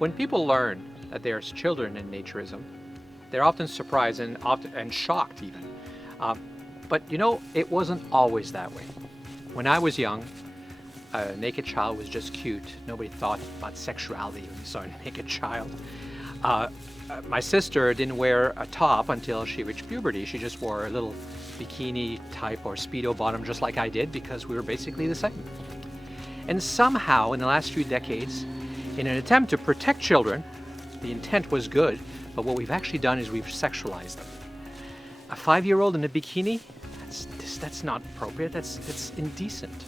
When people learn that there's children in naturism, they're often surprised and shocked even. But you know, it wasn't always that way. When I was young, a naked child was just cute. Nobody thought about sexuality when you saw a naked child. My sister didn't wear a top until she reached puberty. She just wore a little bikini type or Speedo bottom just like I did, because we were basically the same. And somehow in the last few decades, in an attempt to protect children, the intent was good, but what we've actually done is we've sexualized them. A 5-year-old in a bikini, that's not appropriate, that's indecent.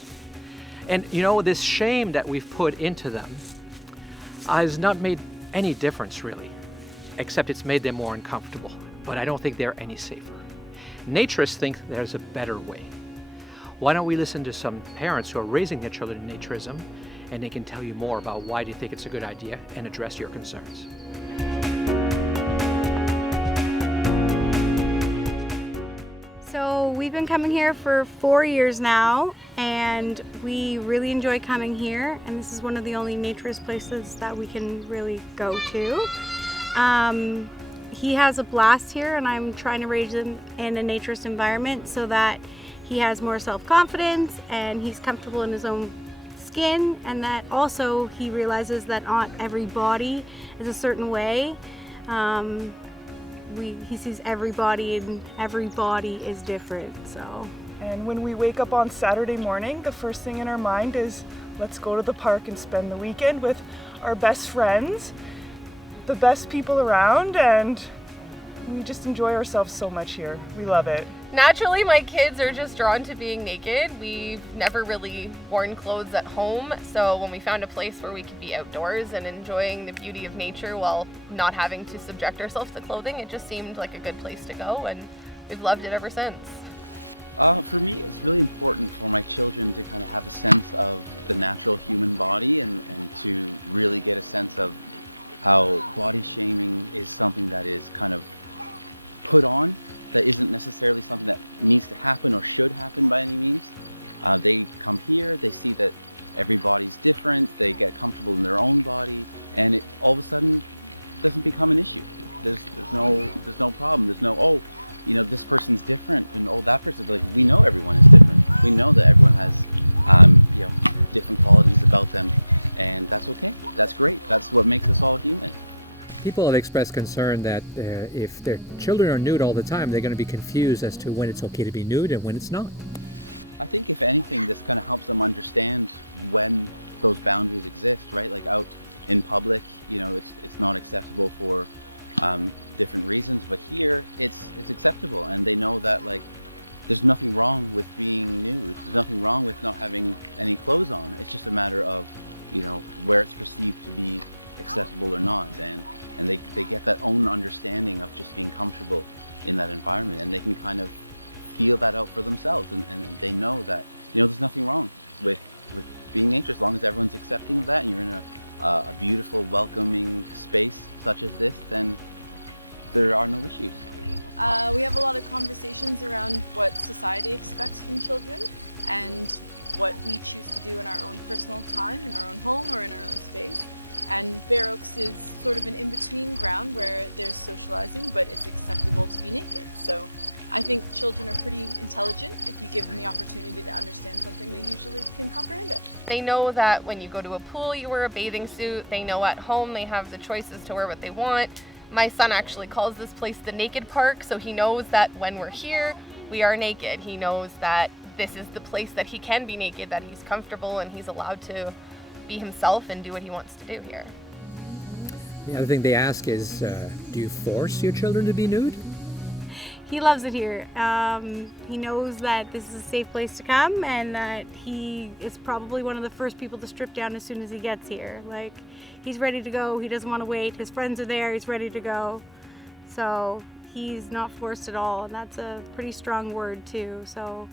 And you know, this shame that we've put into them has not made any difference really, except it's made them more uncomfortable. But I don't think they're any safer. Naturists think there's a better way. Why don't we listen to some parents who are raising their children in naturism, and they can tell you more about why they think it's a good idea and address your concerns. So we've been coming here for 4 years now, and we really enjoy coming here, and this is one of the only naturist places that we can really go to. He has a blast here, and I'm trying to raise him in a naturist environment so that he has more self-confidence and he's comfortable in his own skin, and that also he realizes that not every body is a certain way. He sees everybody, and every body is different. So. And when we wake up on Saturday morning, the first thing in our mind is, let's go to the park and spend the weekend with our best friends, the best people around, and we just enjoy ourselves so much here. We love it. Naturally, my kids are just drawn to being naked. We've never really worn clothes at home, so when we found a place where we could be outdoors and enjoying the beauty of nature while not having to subject ourselves to clothing, it just seemed like a good place to go, and we've loved it ever since. For me, it's really important for my children to kind of have a sense of the natural human body and to really get a sense of how body shaming is something that is kind of put on, that isn't necessarily something that needs to happen or should happen by any means. They come here, they see that everybody's different, they get comfortable in their own body, and it all of a sudden doesn't become an issue. There's no problem. There's no, oh, you know, this person's different, and oh, that person's like, we know everyone is different. We know that everyone has, you know, different qualities about them, and that's okay. That's great. That's what makes us all human. People have expressed concern that if their children are nude all the time, they're going to be confused as to when it's okay to be nude and when it's not. I think if anything, this kind of helps them understand when those boundaries exist, right? Like out in public, you know, it's not acceptable for different reasons, but here it's acceptable, and they know that like there's nothing wrong with being nude. There's nothing wrong with not having any clothes on. It's just a matter of, you know, where it's perceived to be acceptable or not, and they get that own understanding of just being comfortable in that environment, and they can kind of feel that out for themselves, and they know that, you know, there's nothing wrong with being nature as long as everyone's accepting of that, and you're in a beautiful, welcoming space such as this, then there are no issues. We have a lot of conversations around what society expects from children and what we choose to do in our own personal time, in our own home or in our own space. And Bear Oaks is sort of an in-between ground where there's socializing, but it's acceptable to be naked. So I think children are pretty intelligent. If you give them the opportunity to understand something, they usually can comprehend it. They know that when you go to a pool, you wear a bathing suit. They know at home they have the choices to wear what they want. My son actually calls this place the naked park, so he knows that when we're here, we are naked. He knows that this is the place that he can be naked, that he's comfortable and he's allowed to be himself and do what he wants to do here. The other thing they ask is, do you force your children to be nude? He loves it here. He knows that this is a safe place to come, and that he is probably one of the first people to strip down as soon as he gets here. Like, he's ready to go. He doesn't want to wait. His friends are there. He's ready to go. So he's not forced at all, and that's a pretty strong word too. So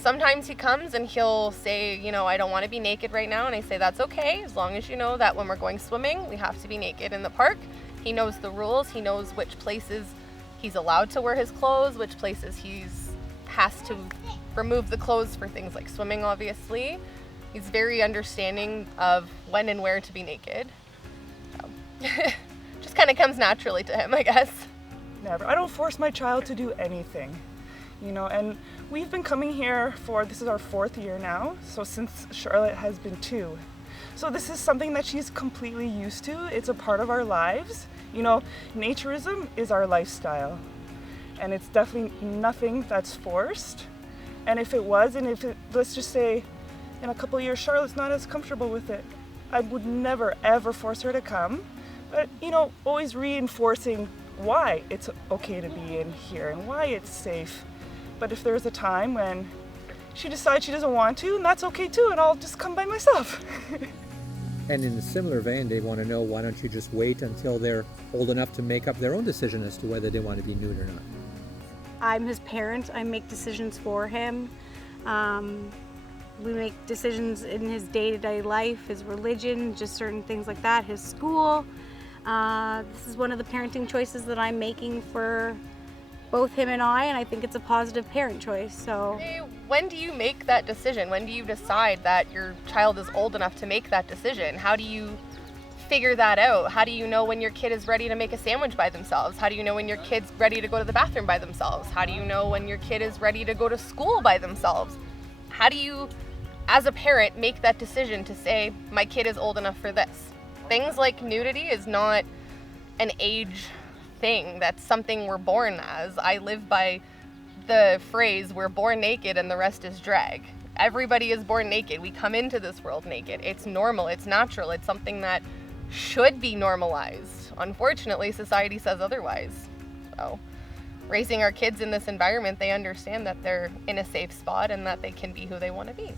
sometimes he comes and he'll say, you know, I don't want to be naked right now, and I say that's okay, as long as you know that when we're going swimming, we have to be naked in the park. He knows the rules. He knows which places he's allowed to wear his clothes, which places has to remove the clothes for things like swimming, obviously. He's very understanding of when and where to be naked. So Just kind of comes naturally to him, I guess. Never. I don't force my child to do anything, and we've been coming here this is our 4th year now, so since Charlotte has been 2. So this is something that she's completely used to. It's a part of our lives. Naturism is our lifestyle, and it's definitely nothing that's forced. And if it was, let's just say in a couple of years, Charlotte's not as comfortable with it, I would never ever force her to come, but always reinforcing why it's okay to be in here and why it's safe. But if there's a time when she decides she doesn't want to, and that's okay too, and I'll just come by myself. And in a similar vein, they want to know, why don't you just wait until they're old enough to make up their own decision as to whether they want to be nude or not? I'm his parent. I make decisions for him. We make decisions in his day-to-day life, his religion, just certain things like that, his school. This is one of the parenting choices that I'm making for both him and I think it's a positive parent choice. So, when do you make that decision? When do you decide that your child is old enough to make that decision? How do you figure that out? How do you know when your kid is ready to make a sandwich by themselves? How do you know when your kid's ready to go to the bathroom by themselves? How do you know when your kid is ready to go to school by themselves? How do you, as a parent, make that decision to say, my kid is old enough for this? Things like nudity is not an age thing. That's something we're born as. I live by the phrase, we're born naked and the rest is drag. Everybody is born naked. We come into this world naked. It's normal. It's natural. It's something that should be normalized. Unfortunately, society says otherwise. So, raising our kids in this environment, they understand that they're in a safe spot and that they can be who they want to be.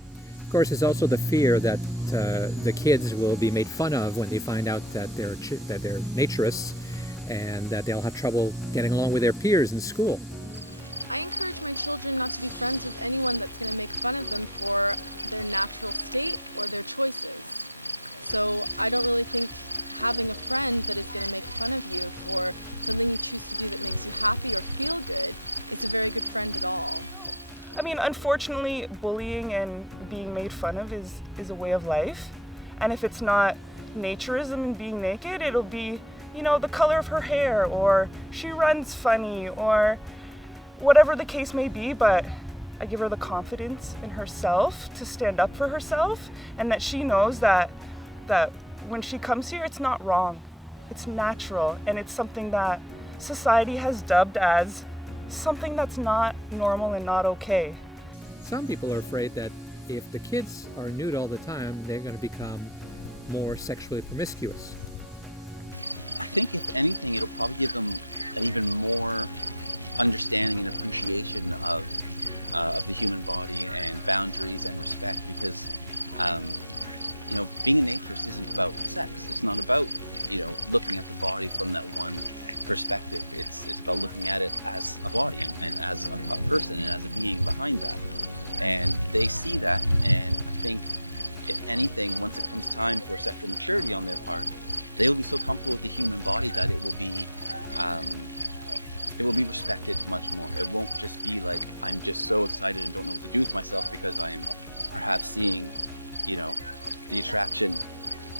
Of course, there's also the fear that the kids will be made fun of when they find out that they're naturists, and that they'll have trouble getting along with their peers in school. I encourage my children not to be friends with anyone that's going to make fun of them for their natural state or their choices. So I don't really think having a friend that is going to make fun of you for something you choose to do that makes you happy or feel good is a very good friend at all. I mean, unfortunately, bullying and being made fun of is a way of life. And if it's not naturism and being naked, it'll be, the color of her hair, or she runs funny, or whatever the case may be. But I give her the confidence in herself to stand up for herself, and that she knows that when she comes here, it's not wrong. It's natural, and it's something that society has dubbed as something that's not normal and not okay. Some people are afraid that if the kids are nude all the time, they're going to become more sexually promiscuous. I think if anything, it'll probably give them an even more understanding and appreciation of the human body and boundaries and respect, because being a naturist isn't about sex. It's not about looking at the body from that one perspective. It's about looking at it as a body and as a person and as a being behind that. And they see that, and I think if anything, once it comes time for sexual maturity on their part, they will be so comfortable with the human body that it will be respected much more. It won't just be like, I'm just so excited and don't know what to do with myself because I am perhaps seeing, the attraction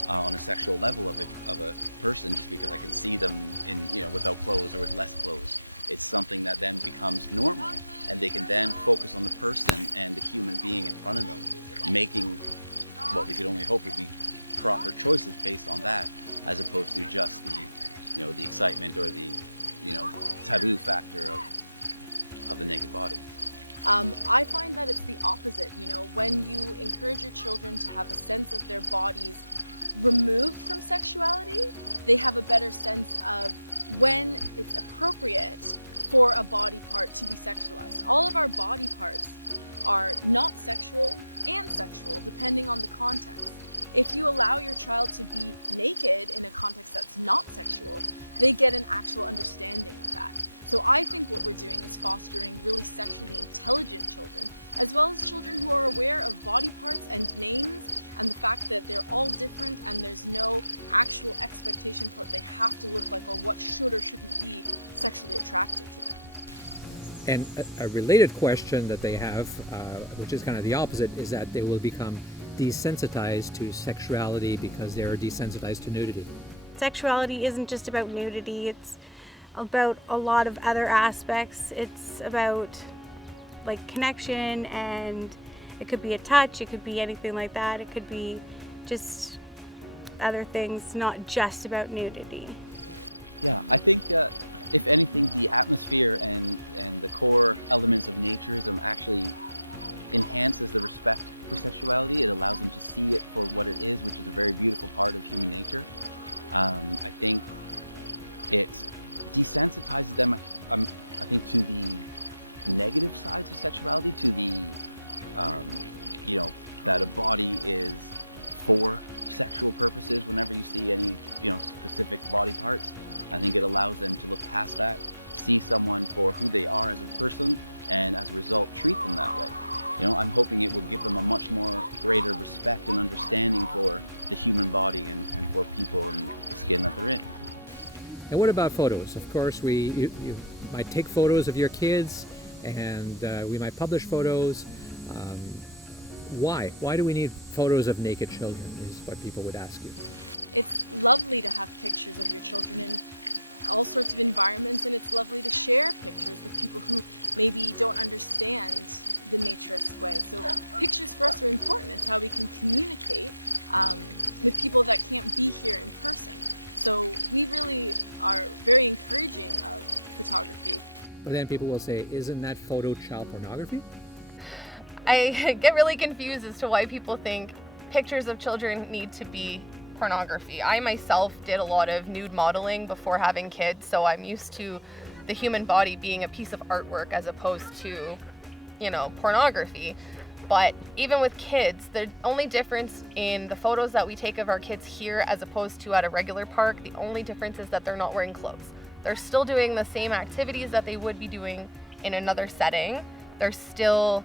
on a sexual level of a person just because I can see them in, without clothes or with less clothes. It's something that then becomes normal, and they can then focus on the person and the human being in front of them, making what we could only hope would be proper choices based on that, as opposed to just the excitement or the taboo factor of the naked body. I find that it's the opposite. When you encourage your children to have a sense of their bodies removed from sexuality, they have a better sense of when it's appropriate for a body part to be sexualized. All of our body parts are not sexual and sexual, depending on the context. If you allow your child to be naked in a context that's not sexual, they get an actual understanding of that. So I think what we're doing is fostering really sexually intelligent children, as well as children who are aware of body parts and names, and the fact that they're all different and there's no actual expectation for what they have to look like or what should or shouldn't be sexually attractive to them. And a related question that they have, which is kind of the opposite, is that they will become desensitized to sexuality because they're desensitized to nudity. sexuality isn't just about nudity. It's about a lot of other aspects. It's about like connection, and it could be a touch, it could be anything like that. It could be just other things, not just about nudity. Yeah, I think if anything, the atmosphere and the core elements of naturism actually enhances the respect for sexuality. It allows them to see it for what it is, which is a very beautiful part of human nature. I think it desensitizes them, I think, to the negative sides of sexuality, to the, that a body is for sexual purposes whenever you see any, specific body parts. I think it allows them to look past that, see someone for who they are as a person, and as a result, treat them that way. I'm hoping it will give them a much more greater respect and understanding for the human body and for people and the skin that they're in. And what about photos? Of course, you might take photos of your kids, and we might publish photos. Why? Why do we need photos of naked children is what people would ask you. It's lovely to have pictures of your children in all sorts of environments, and it's lovely to share pictures with people who maybe don't understand the naturist way. So pictures for us are important. It's how we can communicate with people that can't be here in person. So we really are very encouraging of photography. But then people will say, isn't that photo child pornography? I get really confused as to why people think pictures of children need to be pornography. I myself did a lot of nude modeling before having kids, so I'm used to the human body being a piece of artwork as opposed to, pornography. But even with kids, the only difference in the photos that we take of our kids here as opposed to at a regular park, the only difference is that they're not wearing clothes. They're still doing the same activities that they would be doing in another setting. They're still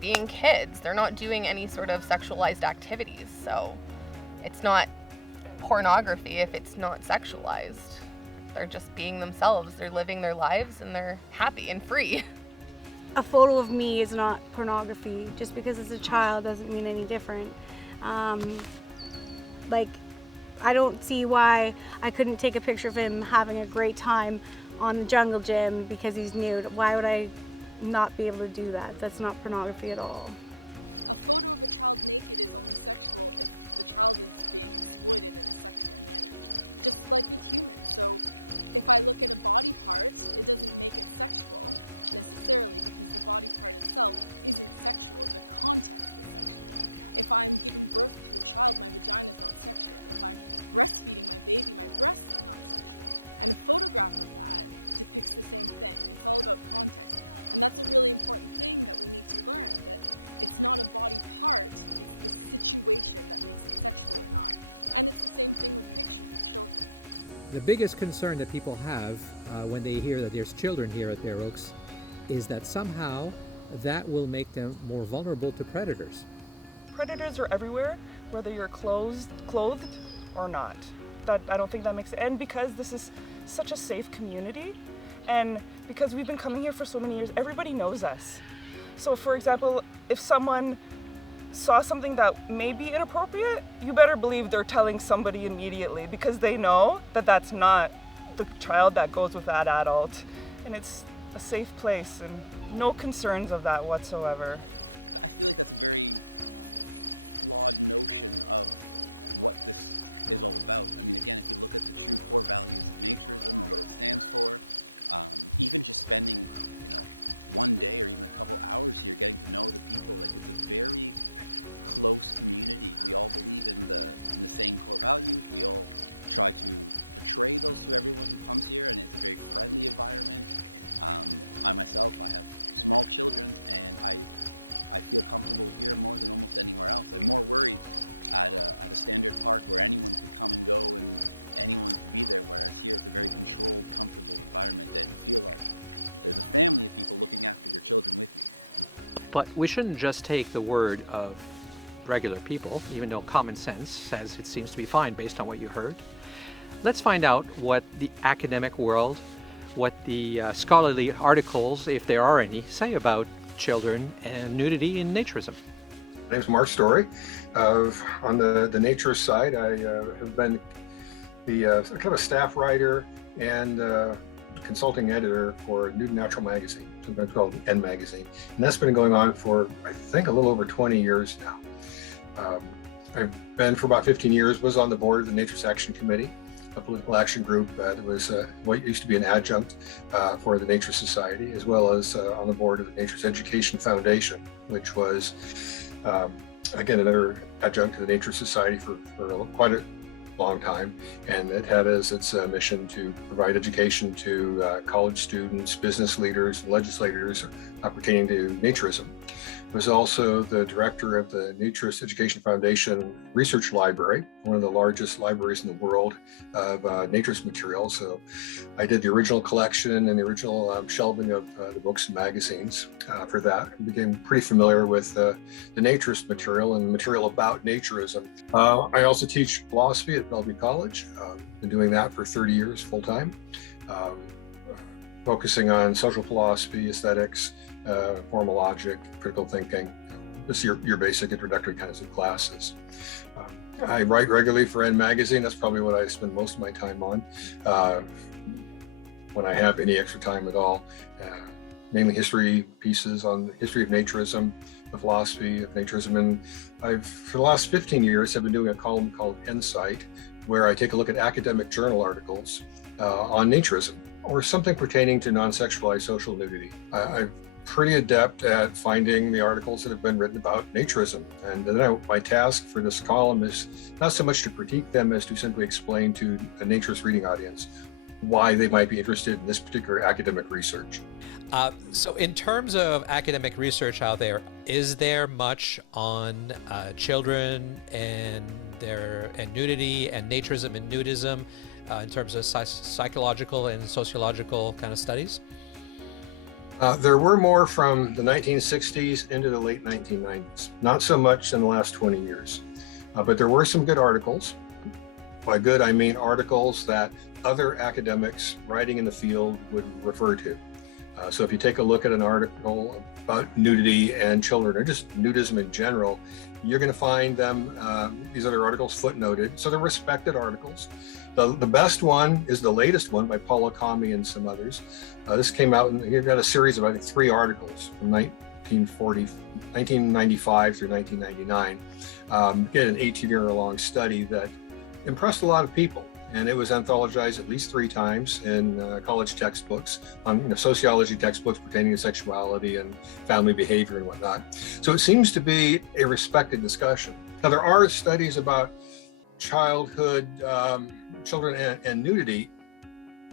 being kids. They're not doing any sort of sexualized activities. So it's not pornography if it's not sexualized. They're just being themselves. They're living their lives and they're happy and free. A photo of me is not pornography. Just because it's a child doesn't mean any different. I don't see why I couldn't take a picture of him having a great time on the jungle gym because he's nude. Why would I not be able to do that? That's not pornography at all. A photo of a child naked is only sexual if the child is being exploited in a sexual manner, just like with humans. So if I look at a body part, it doesn't make it sexual necessarily because the body part itself isn't sexual. The context is sexual. If I'm giving birth to a child, my vagina is not sexual. If I'm breastfeeding my baby, my breasts are not sexual. And a photograph of that depicts the same thing. It's all about context. And that's a really important thing that we need to learn, that it's not a body part, it's the situation that makes it sexual or not. And it's the same thing with pictures of children. The biggest concern that people have when they hear that there's children here at Bear Oaks is that somehow that will make them more vulnerable to predators. Predators are everywhere, whether you're clothed or not. I don't think that makes it. And because this is such a safe community, and because we've been coming here for so many years, everybody knows us. So for example, if someone saw something that may be inappropriate, you better believe they're telling somebody immediately because they know that that's not the child that goes with that adult. And it's a safe place and no concerns of that whatsoever. I feel like that's a very flawed notion of what this is all about. I mean, again, if you look at the true core values of naturism and what it stands for, even just spending, one day or even a couple hours here getting to know the people, like it's a very close community. We all believe in the same core values. We all try to portray those to everyone who comes here, and it's a very friendly environment. I myself, I have small children, and I feel comfortable here more than almost anywhere else. I'm more worried at a standard park where anyone could come and go and anyone could be there, whereas here it's a very controlled, comfortable environment, and you feel like there's a family of people looking after your children with you. But we shouldn't just take the word of regular people, even though common sense says it seems to be fine based on what you heard. Let's find out what the academic world, what the scholarly articles, if there are any, say about children and nudity in naturism. My name's Mark Storey. On the naturist side, I have been the kind of a staff writer and consulting editor for New Natural magazine, sometimes called N magazine, and that's been going on for I think a little over 20 years now. I've been for about 15 years. Was on the board of the Naturist Action Committee, a political action group that was what used to be an adjunct for the Naturist Society, as well as on the board of the Naturist Education Foundation, which was again another adjunct to the Naturist Society for quite a long time, and it had as its mission to provide education to college students, business leaders, legislators pertaining to naturism. I was also the director of the Naturist Education Foundation Research Library, one of the largest libraries in the world of naturist material. So I did the original collection and the original shelving of the books and magazines for that. I became pretty familiar with the naturist material and the material about naturism. I also teach philosophy at Bellevue College. Been doing that for 30 years full time, focusing on social philosophy, aesthetics, formal logic, critical thinking, just your basic introductory kinds of classes. I write regularly for N magazine. That's probably what I spend most of my time on when I have any extra time at all. Mainly history pieces on the history of naturism, the philosophy of naturism. And for the last 15 years, I've been doing a column called Insight, where I take a look at academic journal articles on naturism or something pertaining to non-sexualized social nudity. I'm pretty adept at finding the articles that have been written about naturism. And then my task for this column is not so much to critique them as to simply explain to a naturist reading audience why they might be interested in this particular academic research. So in terms of academic research out there, is there much on children and nudity and naturism and nudism in terms of psychological and sociological kind of studies? There were more from the 1960s into the late 1990s, not so much in the last 20 years. But there were some good articles. By good, I mean articles that other academics writing in the field would refer to. So if you take a look at an article about nudity and children, or just nudism in general, you're going to find them, these other articles footnoted. So they're respected articles. The best one is the latest one by Paula Kami and some others. This came out, and you've got a series of, I think, 3 articles from 1995 through 1999. Again, an 18-year-long study that impressed a lot of people. And it was anthologized at least 3 times in college textbooks, on sociology textbooks pertaining to sexuality and family behavior and whatnot. So it seems to be a respected discussion. Now, there are studies about children and nudity,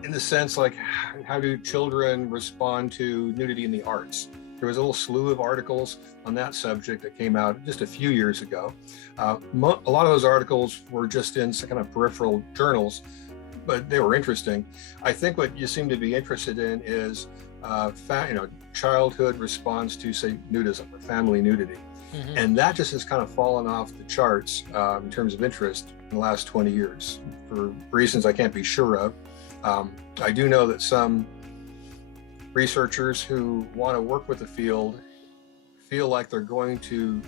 in the sense like, how do children respond to nudity in the arts? There was a little slew of articles on that subject that came out just a few years ago. A lot of those articles were just in some kind of peripheral journals, but they were interesting. I think what you seem to be interested in is childhood response to, say, nudism or family nudity. Mm-hmm. And that just has kind of fallen off the charts in terms of interest in the last 20 years for reasons I can't be sure of. I do know that some researchers who want to work with the field feel like they're going to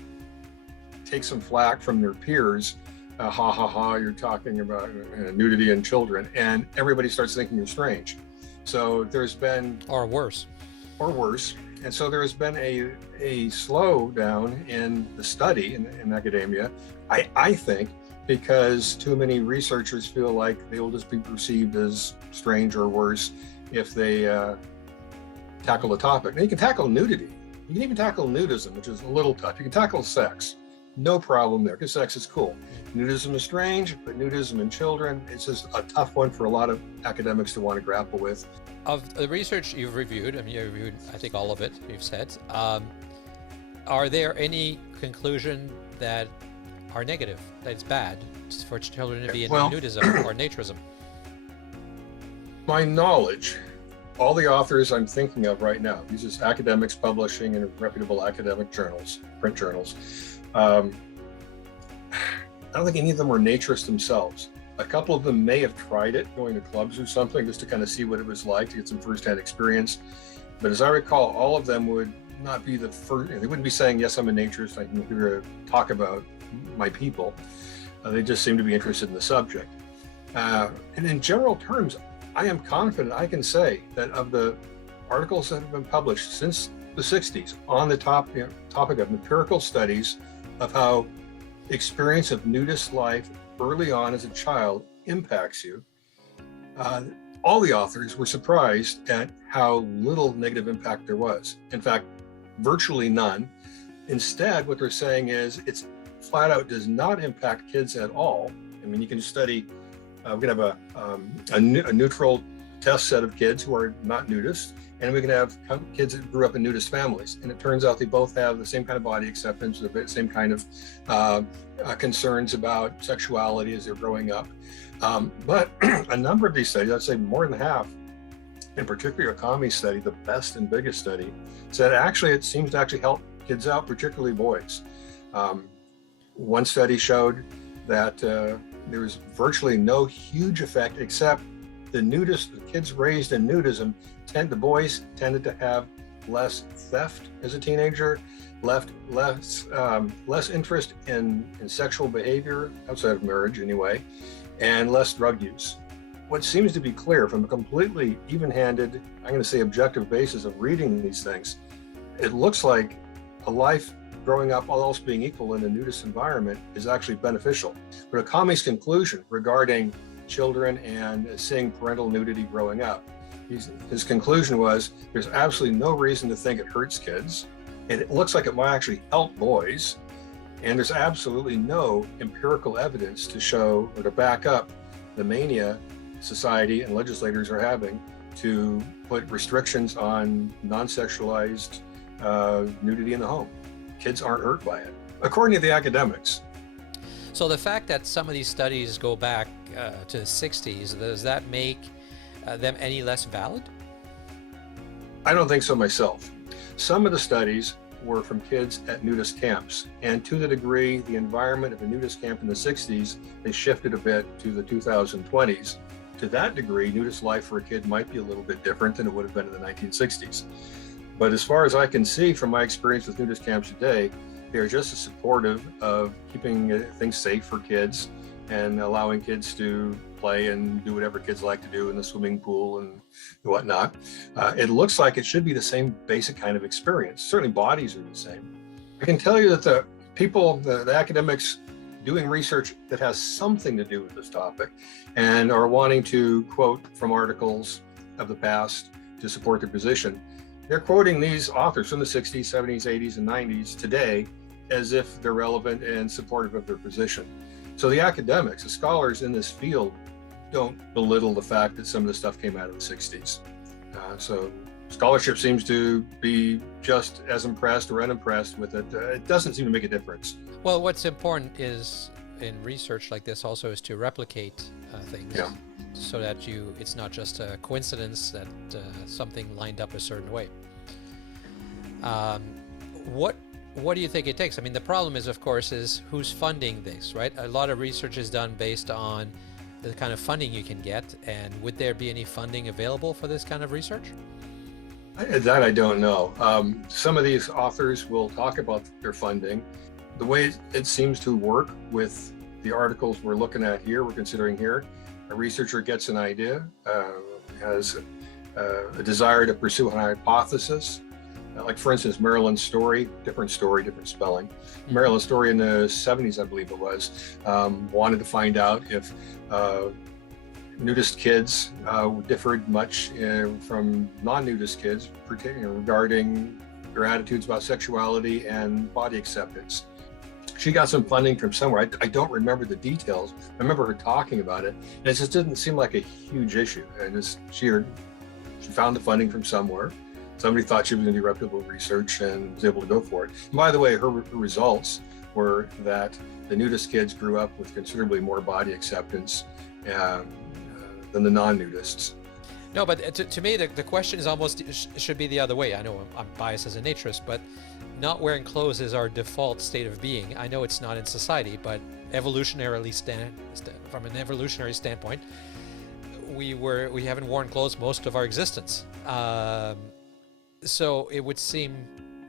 take some flack from their peers. You're talking about nudity in children, and everybody starts thinking you're strange. So there's been... Or worse. And so there has been a slowdown in the study in academia, I think, because too many researchers feel like they will just be perceived as strange or worse if they tackle the topic. Now, you can tackle nudity. You can even tackle nudism, which is a little tough. You can tackle sex. No problem there, because sex is cool. Nudism is strange, but nudism in children, it's just a tough one for a lot of academics to want to grapple with. Of the research you've reviewed, you reviewed, I think, all of it, you've said, are there any conclusion that are negative, that it's bad for children to be in nudism or naturism? My knowledge, all the authors I'm thinking of right now, these are academics publishing in reputable academic journals, print journals. I don't think any of them were naturists themselves. A couple of them may have tried it, going to clubs or something, just to kind of see what it was like, to get some firsthand experience. But as I recall, all of them would not be the first, they wouldn't be saying, yes, I'm a naturist, I'm here to talk about my people. They just seem to be interested in the subject. And in general terms, I am confident I can say that of the articles that have been published since the 60s on the topic of empirical studies of how experience of nudist life early on as a child impacts you, all the authors were surprised at how little negative impact there was. In fact, virtually none. Instead, what they're saying is it's flat out does not impact kids at all. I mean, you can study, we can have a neutral test set of kids who are not nudists, and we can have kids that grew up in nudist families. And it turns out they both have the same kind of body acceptance, the same kind of concerns about sexuality as they're growing up. But a number of these studies, I'd say more than half, in particular a Kami study, the best and biggest study, said actually it seems to actually help kids out, particularly boys. One study showed that there was virtually no huge effect except the kids raised in nudism, the boys tended to have less theft as a teenager, less interest in sexual behavior outside of marriage anyway, and less drug use. What seems to be clear from a completely even-handed, I'm going to say objective basis of reading these things, it looks like a life growing up, all else being equal in a nudist environment, is actually beneficial. But Akami's conclusion regarding children and seeing parental nudity growing up, his conclusion was there's absolutely no reason to think it hurts kids, and it looks like it might actually help boys, and there's absolutely no empirical evidence to show or to back up the mania society and legislators are having to put restrictions on non-sexualized nudity in the home. Kids aren't hurt by it, according to the academics. So the fact that some of these studies go back to the 60s, does that make them any less valid? I don't think so myself. Some of the studies were from kids at nudist camps, and to the degree the environment of a nudist camp in the 60s, they shifted a bit to the 2020s. To that degree, nudist life for a kid might be a little bit different than it would have been in the 1960s. But as far as I can see from my experience with nudist camps today, they're just as supportive of keeping things safe for kids and allowing kids to play and do whatever kids like to do in the swimming pool and whatnot. It looks like it should be the same basic kind of experience. Certainly bodies are the same. I can tell you that the academics doing research that has something to do with this topic and are wanting to quote from articles of the past to support their position, they're quoting these authors from the 60s, 70s, 80s, and 90s today as if they're relevant and supportive of their position. So the academics, the scholars in this field, don't belittle the fact that some of the stuff came out of the 60s. So scholarship seems to be just as impressed or unimpressed with it. It doesn't seem to make a difference. Well, what's important is in research like this also is to replicate things, so that it's not just a coincidence that something lined up a certain way. What do you think it takes? I mean, the problem is, of course, is who's funding this, right? A lot of research is done based on the kind of funding you can get, and would there be any funding available for this kind of research? That I don't know. Some of these authors will talk about their funding. The way it seems to work with the articles we're looking at here, we're considering here, a researcher gets an idea, has a desire to pursue a hypothesis. Like for instance, Marilyn Storey, different spelling. Mm-hmm. Marilyn Storey in the 70s, I believe it was, wanted to find out if nudist kids differed much from non-nudist kids, particularly regarding their attitudes about sexuality and body acceptance. She got some funding from somewhere. I don't remember the details. I remember her talking about it, and it just didn't seem like a huge issue. And she found the funding from somewhere. Somebody thought she was going to do reputable research and was able to go for it. And by the way, her results were that the nudist kids grew up with considerably more body acceptance than the non-nudists. No, but to me, the question is almost should be the other way. I know I'm biased as a naturist, but not wearing clothes is our default state of being. I know it's not in society, but from an evolutionary standpoint, we haven't worn clothes most of our existence. So it would seem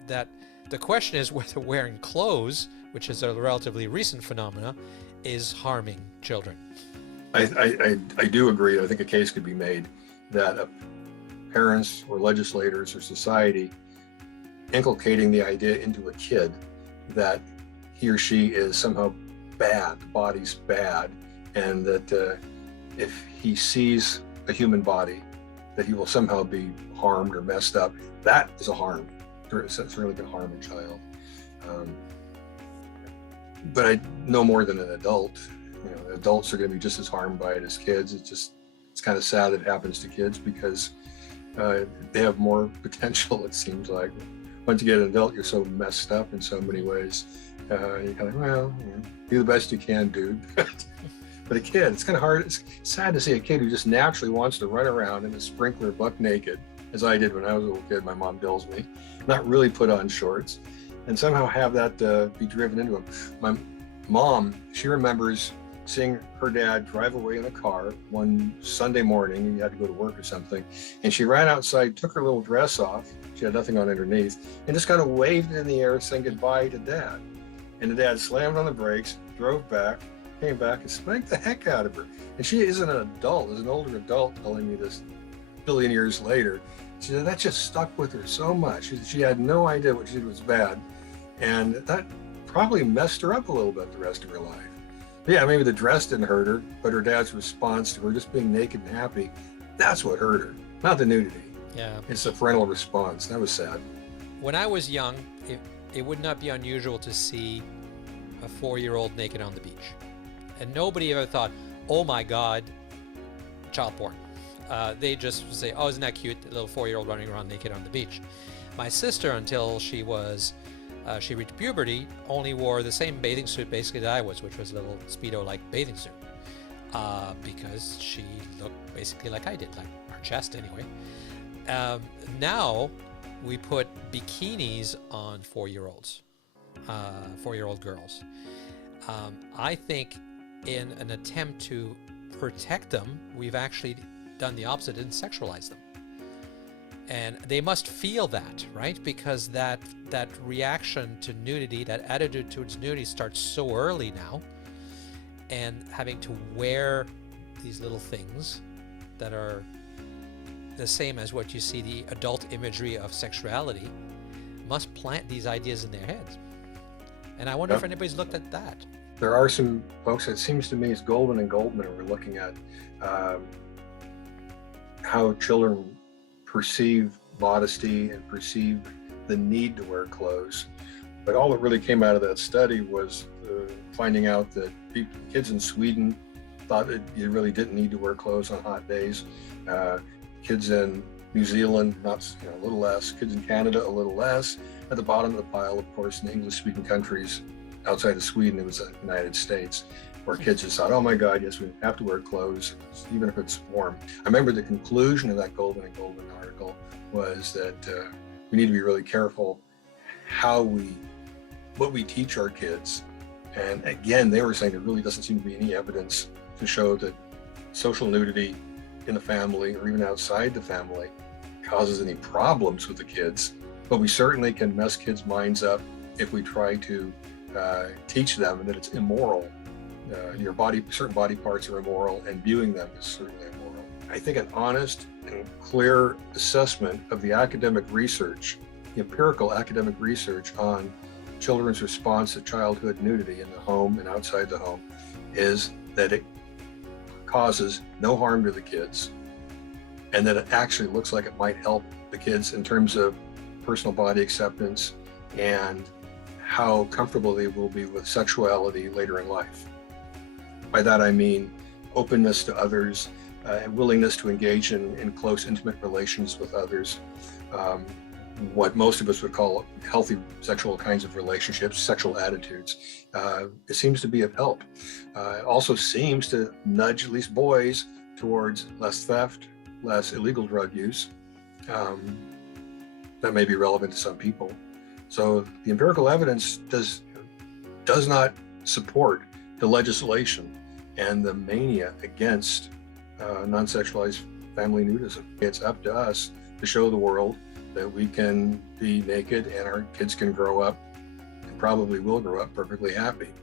that the question is whether wearing clothes, which is a relatively recent phenomena, is harming children. I do agree. I think a case could be made that parents or legislators or society inculcating the idea into a kid that he or she is somehow bad, the body's bad, and that if he sees a human body, that he will somehow be harmed or messed up. That is a harm. It certainly can harm a child. But I know more than an adult. You know, adults are going to be just as harmed by it as kids. It's kind of sad that it happens to kids because they have more potential, it seems like. Once you get an adult, you're so messed up in so many ways. You're kind of, well, do the best you can, dude. But a kid, it's kind of hard. It's sad to see a kid who just naturally wants to run around in a sprinkler buck naked, as I did when I was a little kid. My mom tells me, not really put on shorts, and somehow have that be driven into him. My mom, she remembers seeing her dad drive away in a car one Sunday morning. He had to go to work or something, and she ran outside, took her little dress off. She had nothing on underneath, and just kind of waved it in the air, saying goodbye to Dad. And the dad slammed on the brakes, drove back, came back and spanked the heck out of her. And she isn't an adult, is an older adult telling me this a billion years later. She said that just stuck with her so much. She had no idea what she did was bad. And that probably messed her up a little bit the rest of her life. But yeah, maybe the dress didn't hurt her, but her dad's response to her just being naked and happy, that's what hurt her, not the nudity. Yeah. It's the parental response. That was sad. When I was young, it would not be unusual to see a 4-year-old naked on the beach. And nobody ever thought, oh my God, child porn. They just say, oh, isn't that cute, a little 4-year-old running around naked on the beach. My sister, until she reached puberty, only wore the same bathing suit basically that I was, which was a little Speedo-like bathing suit. Because she looked basically like I did, like her chest anyway. Now we put bikinis on 4-year-olds, 4-year-old girls. I think in an attempt to protect them, we've actually done the opposite and sexualized them. And they must feel that, right? Because that reaction to nudity, that attitude towards nudity starts so early now. And having to wear these little things that are the same as what you see the adult imagery of sexuality must plant these ideas in their heads. And I wonder if anybody's looked at that. There are some folks, it seems to me, it's Goldman and Goldman are looking at how children perceive modesty and perceive the need to wear clothes. But all that really came out of that study was finding out that kids in Sweden thought that you really didn't need to wear clothes on hot days. Kids in New Zealand, a little less. Kids in Canada, a little less. At the bottom of the pile, of course, in the English-speaking countries outside of Sweden, it was the United States, where kids just thought, oh my God, yes, we have to wear clothes, even if it's warm. I remember the conclusion of that Goldman and Goldman article was that we need to be really careful what we teach our kids. And again, they were saying there really doesn't seem to be any evidence to show that social nudity in the family or even outside the family causes any problems with the kids. But we certainly can mess kids' minds up if we try to teach them that it's immoral. Certain body parts are immoral, and viewing them is certainly immoral. I think an honest and clear assessment of the academic research, the empirical academic research on children's response to childhood nudity in the home and outside the home is that it causes no harm to the kids, and that it actually looks like it might help the kids in terms of personal body acceptance and how comfortable they will be with sexuality later in life. By that I mean openness to others, and willingness to engage in close, intimate relations with others. What most of us would call healthy sexual kinds of relationships, sexual attitudes. It seems to be of help. It also seems to nudge at least boys towards less theft, less illegal drug use. That may be relevant to some people. So the empirical evidence does not support the legislation and the mania against non-sexualized family nudism. It's up to us to show the world that we can be naked and our kids can grow up and probably will grow up perfectly happy.